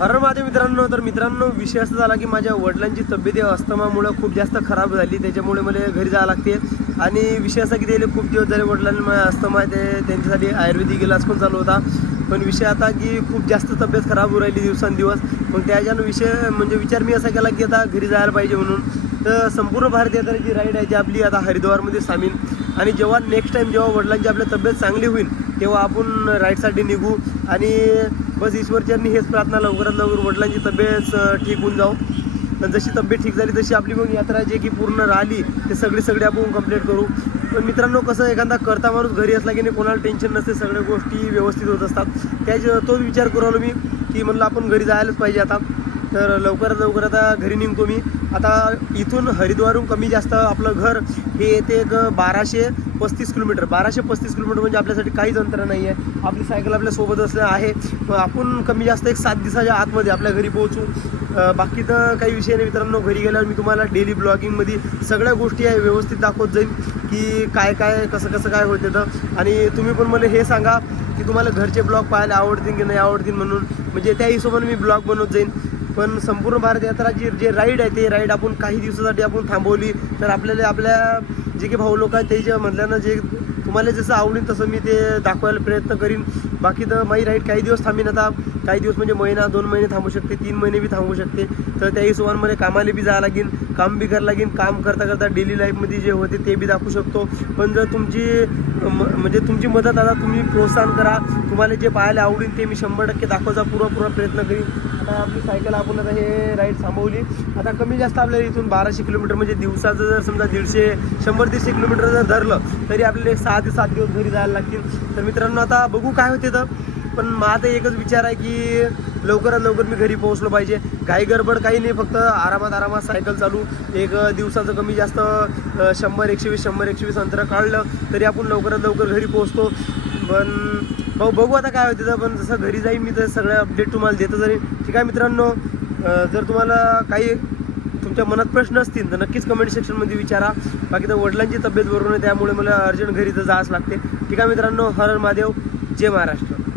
हर माझ्या मित्रांनो तर मित्रांनो विषय असा झाला की माझ्या वडिलांची तब्येत अस्तमामुळं खूप जास्त खराब झाली. त्याच्यामुळे मला घरी जावं लागते. आणि विषय असा की ते खूप दिवस झाले वडिलांना मला अस्तमा आहे ते त्यांच्यासाठी आयुर्वेदिक इलाज पण चालू होता. पण विषय आता की खूप जास्त तब्येत खराब होऊ राहिली दिवसांदिवस. मग त्याच्यानं विषय म्हणजे विचार मी असा केला की आता घरी जायला पाहिजे म्हणून. तर संपूर्ण भारतीय जी राईड आहे ती आपली आता हरिद्वारमध्ये सामील. आणि जेव्हा नेक्स्ट टाइम जेव्हा वडिलांची आपल्या तब्येत चांगली होईल तेव्हा आपण राईडसाठी निघू. आणि बस ईश्वरचरणी हेच प्रार्थना लवकरात लवकर वडिलांची तब्येत ठीक होऊन जाऊ जशी तब्येत ठीक झाली तशी आपली मग यात्रा जी की पूर्ण राहिली ते सगळी सगळी आपण कंप्लीट करू. पण मित्रांनो कसं एखादा करता माणूस घरी असला की नाही कोणाला टेन्शन नसते सगळ्या गोष्टी व्यवस्थित होत असतात. त्याच तोच विचार करू आलो मी की म्हणलं आपण घरी जायलाच पाहिजे आता. तर लवकरात लवकर आता घरी निघतो मी. आता इथून हरिद्वारहून कमी जास्त आपलं घर हे येते एक बाराशे पस्तीस किलोमीटर. बाराशे पस्तीस किलोमीटर म्हणजे आपल्यासाठी काहीच अंतर नाही आहे. आपली सायकल आपल्यासोबत आहे. मग आपण कमी जास्त एक सात दिवसाच्या आतमध्ये आपल्या घरी पोहोचू. बाकी तर काही विषय नाही मित्रांनो. घरी गेल्यावर मी तुम्हाला डेली ब्लॉगिंगमध्ये सगळ्या गोष्टी आहे व्यवस्थित दाखवत जाईल की काय काय कसं कसं काय होते तर. आणि तुम्ही पण मला हे सांगा की तुम्हाला घरचे ब्लॉग पाहायला आवडतील की नाही आवडतील म्हणून. म्हणजे त्या हिशोबाने मी ब्लॉग बनवत जाईन. पण संपूर्ण भारत यात्रा जी जे राईड आहे ते राईड आपण काही दिवसासाठी आपण थांबवली. तर आपल्याला आपल्या जे काही भाऊ लोक आहेत त्याच्या मधल्यानं जे तुम्हाला जसं आवडेल तसं मी ते दाखवायला प्रयत्न करीन. बाकी तर माई राईड काही दिवस थांबीन आता. काही दिवस म्हणजे महिना दोन महिने थांबू शकते तीन महिने बी थांबू शकते. तर त्या हिशोबांमध्ये कामाला बी जावं लागेल काम बी करावं लागेल काम करता करता डेली लाईफमध्ये जे होते ते बी दाखवू शकतो. पण जर तुमची म- म्हणजे तुमची मदत आता तुम्ही प्रोत्साहन करा. तुम्हाला जे पाहायला आवडेल ते मी शंभर टक्के दाखवायचा पुरा प्रयत्न करीन. आता आपली सायकल आपण आता हे राईड थांबवली. आता कमी जास्त आपल्याला इथून बाराशे किलोमीटर म्हणजे दिवसाचं जर समजा दीडशे शंभर दीडशे किलोमीटर जर धरलं तरी आपल्याला एक सहा ते सात दिवस घरी जायला लागतील. तर मित्रांनो आता बघू काय होते तिथं पण माझा एकच विचार आहे की लवकरात लवकर मी घरी पोहोचलो पाहिजे. काही गडबड काही नाही फक्त आरामात आरामात सायकल चालू. एक दिवसाचं कमी जास्त शंभर एकशे वीस शंभर एकशे वीस अंतर काढलं तरी आपण लवकरात लवकर घरी पोहोचतो. पण भाऊ बघू आता काय होते पण जसं घरी जाईन मी तर सगळं अपडेट तुम्हाला देतो जरी. ठीक आहे मित्रांनो जर तुम्हाला काही तुमच्या मनात प्रश्न असतील तर नक्कीच कमेंट सेक्शनमध्ये विचारा. बाकी तर वडिलांची तब्येत बरोबर आहे त्यामुळे मला अर्जंट घरी तर जावंच लागते. ठीक आहे मित्रांनो हरण हर महादेव. जय महाराष्ट्र.